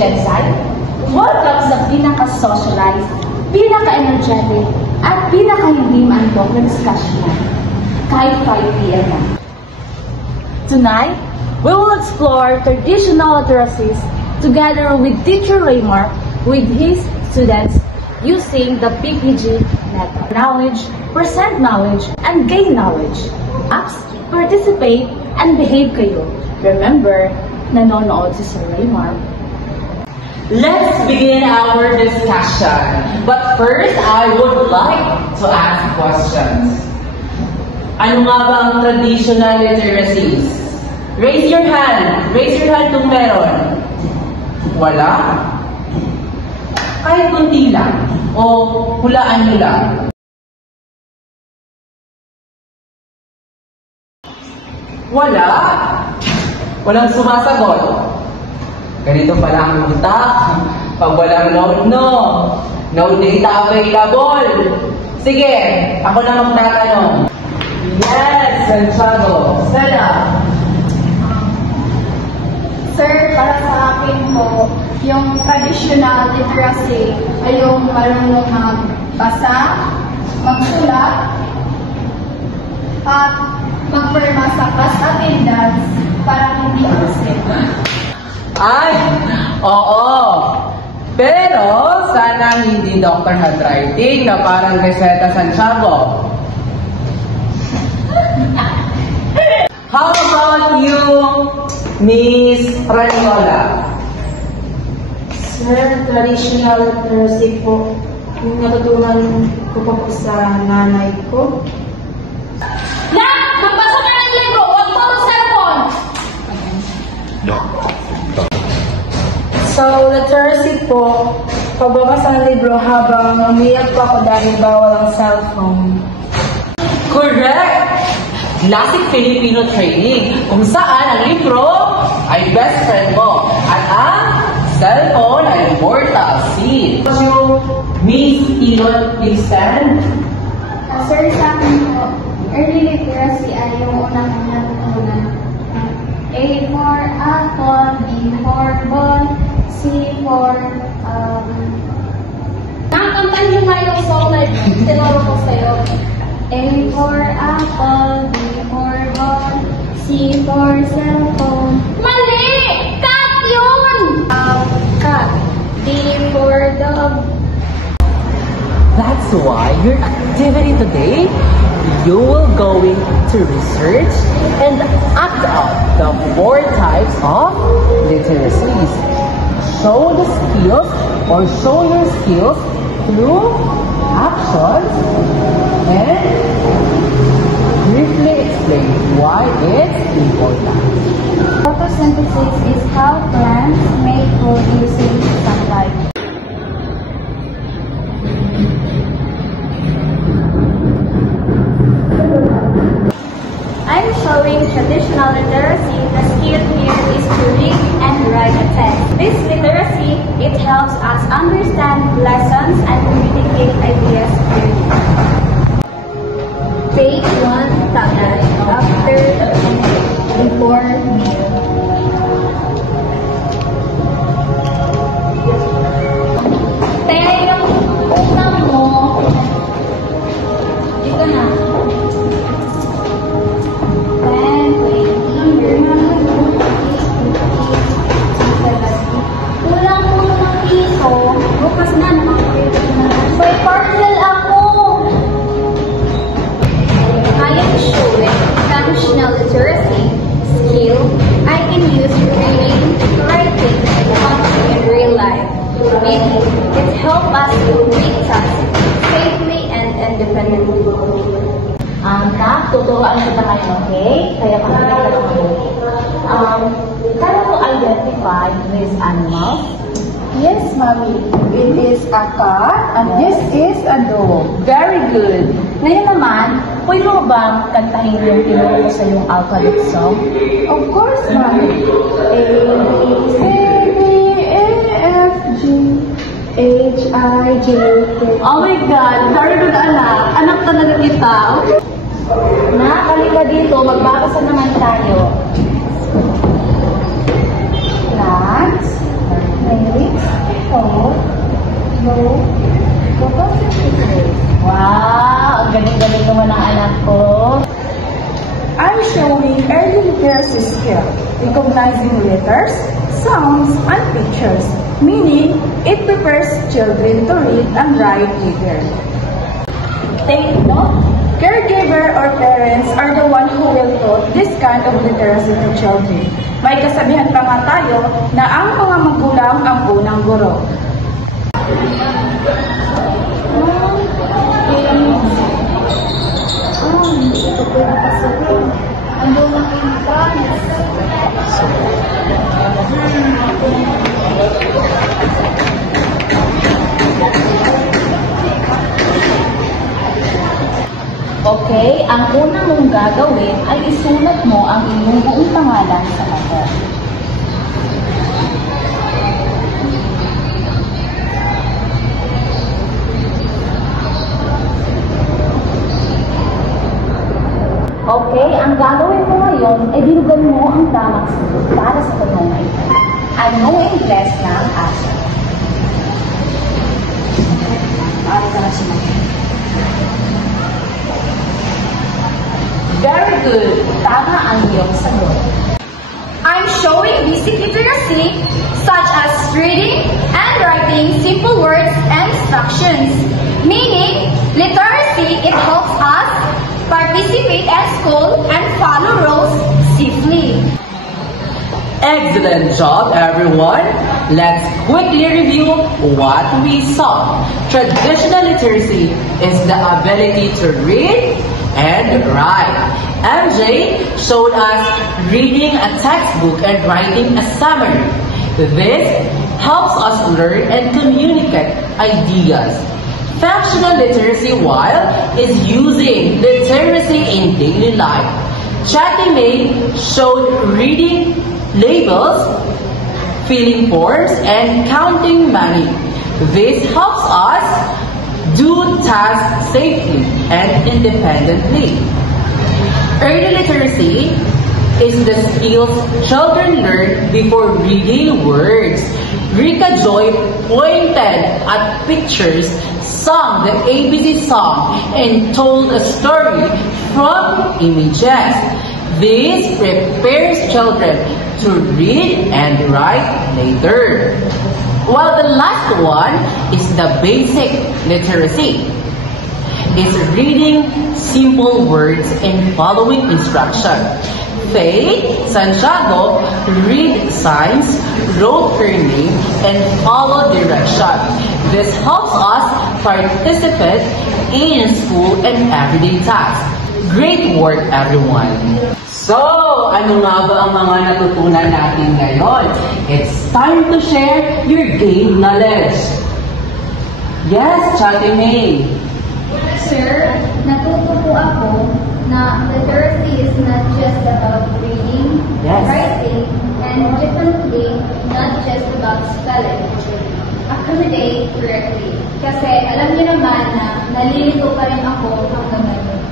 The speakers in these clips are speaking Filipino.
Jensai, welcome sa pinaka-socialized, pinaka-energetic, at pinaka-hindi maantok na discussion kahit 5 p.m. na. Tonight, we will explore traditional literacies together with Teacher Raymar with his students using the PPG method. Knowledge, present knowledge, and gain knowledge. Acts, participate, and behave kayo. Remember, nanonood si Sir Raymar. Let's begin our discussion. But first, I would like to ask questions. Ano nga ba ang traditional literacies? Raise your hand. Raise your hand kung meron. Wala? Kahit kunti lang. O hulaan nyo lang. Wala? Walang sumasagot. Ganito pala ang utak. Pag walang note, no data available. Sige, ako na magtatanong. Yes, Santiago. Stella. Sir, para sa akin po, yung traditional literacy ay yung marunong magbasa, magsulat, at magpirma sa class attendance para hindi absent. Ay, oo. Pero, sana hindi doctor handwriting na parang Reseta Santiago. How about you, Miss Raniola? Sir, traditional literacy po. Yung natutunan ko pa po sa nanay ko. Nak! Magbasa ka ng libro! Huwag mo ang cellphone! So, literacy po, pagbabasa ng libro habang umiyak pa ako dahil bawal ang cellphone. Correct! Classic Filipino training, kung saan ang libro ay best friend mo at ang cellphone ay mortal sin. Miss Elon, please stand. Sir, sa akin po, early literacy ay yung unang natutunan. A for apple, B for ball, C for Nakakantan niyo nga yung song na tinuro ko sa'yo. A for apple, B for ball, C for cellphone. Mali! Cut yun! Cat. D for dog. That's why your activity today, you will going to research and act out the 4 types of literacies. Show the skills or show your skills through actions and briefly explain why it's important. Photosynthesis is how plants make food using sunlight. I'm showing traditional literacy. The skill here is to read and write a text. This literacy, it helps us understand lessons and communicate ideas clearly. Page 1, Tagal, after, before, meal. Kaya yung utak mo, dito na. 10, 20, 30, Kulang mo ng piso. bukas na naman. May parcel ako. I am showing traditional literacy skill I can use reading, writing, and talking in real life. Meaning, it helps us to read tasks safely and independently. Nak, tuturuan kita ngayon, okay? Kaya kami can you identify these animals? Yes, Mommy. It is a cat and this is a dog. Very good. Ngayon naman, pwede mo bang kantahin yung tinuro ko sa yung alphabet song? Of course, Mommy. A, B, C, D, E, F, G, H, I, J, K. Oh my God, very good anak. Anak talaga kita. Nak, halika dito. Magbabasa naman tayo. Plants, penguins, hippo, no, photosynthesis. Wow! Ang galing-galing naman ng anak ko. I'm showing early literacy skill, recognizing letters, sounds, and pictures, meaning it prepares children to read and write later. Take note, caregiver or parents are the one who will taught this kind of literacy to children. May kasabihan pa nga tayo na ang mga magulang ang unang guro. Okay, ang una mong gagawin ay isulat mo ang iyong buong pangalan sa papel. Okay, ang gagawin mo ngayon ay dinugan mo ang tamang sagot para sa tanong na ito. Anong Ingles ng aso? Para ka na sumagot. Very good. Tama ang iyong sagot. I'm showing basic literacy such as reading and writing simple words and instructions. Meaning, literacy, it helps us participate at school and follow rules safely. Excellent job, everyone! Let's quickly review what we saw. Traditional literacy is the ability to read and write. MJ showed us reading a textbook and writing a summary. This helps us learn and communicate ideas. Functional literacy, while is using literacy in daily life. Chatty May showed reading labels, filling forms, and counting money. This helps us do tasks safely and independently. Early literacy is the skills children learn before reading words. Rika Joy pointed at pictures, sang the ABC song, and told a story from images. This prepares children to read and write later. While the last one is the basic literacy. Is reading simple words and following instructions. Faye Santiago read signs, wrote her name, and followed direction. This helps us participate in school and everyday tasks. Great work, everyone! So, ano nga ba ang mga natutunan natin ngayon? It's time to share your game knowledge. Yes, Chatty May. Sir, natuto po ako na literacy is not just about reading, Yes. writing, and definitely not just about spelling. Accommodate correctly. Kasi alam niyo naman na nalilito pa rin ako hanggang ngayon.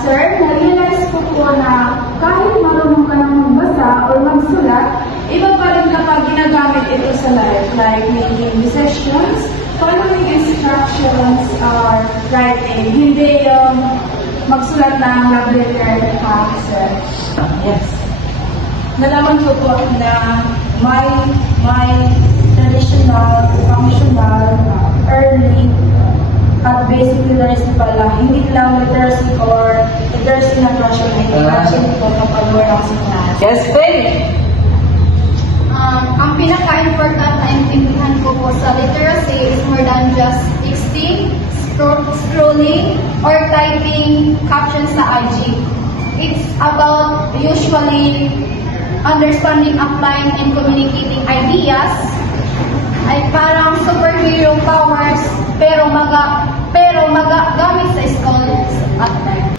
Sir, na-realize ko po na kahit marunong ka nang magbasa or magsulat, iba pa rin kapag ginagamit ito sa life, like making decisions, following instructions, or writing. Hindi yung magsulat ng love letter pa, sir. Yes. Nalaman ko po na may traditional, functional, early, at basic literacy pala. Hindi lang literacy or literacy na crush na ito po kapag we're sa class. Yes, Faye. Ang pinaka-important na intindihan ko po sa literacy is more than just texting, scrolling, or typing captions sa IG. It's about usually understanding, applying, and communicating ideas. Ay parang superhero powers pero magagamit sa school at time.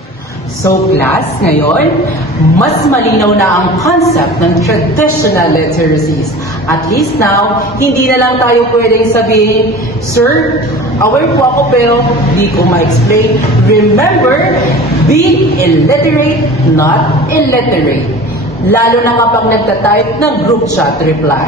So class, ngayon, mas malinaw na ang concept ng traditional literacies. At least now, hindi na lang tayo pwedeng sabihin, Sir, aware po ako pero di ko ma-explain. Remember, be illiterate, not illiterate. Lalo na kapag nagtatype ng group chat reply.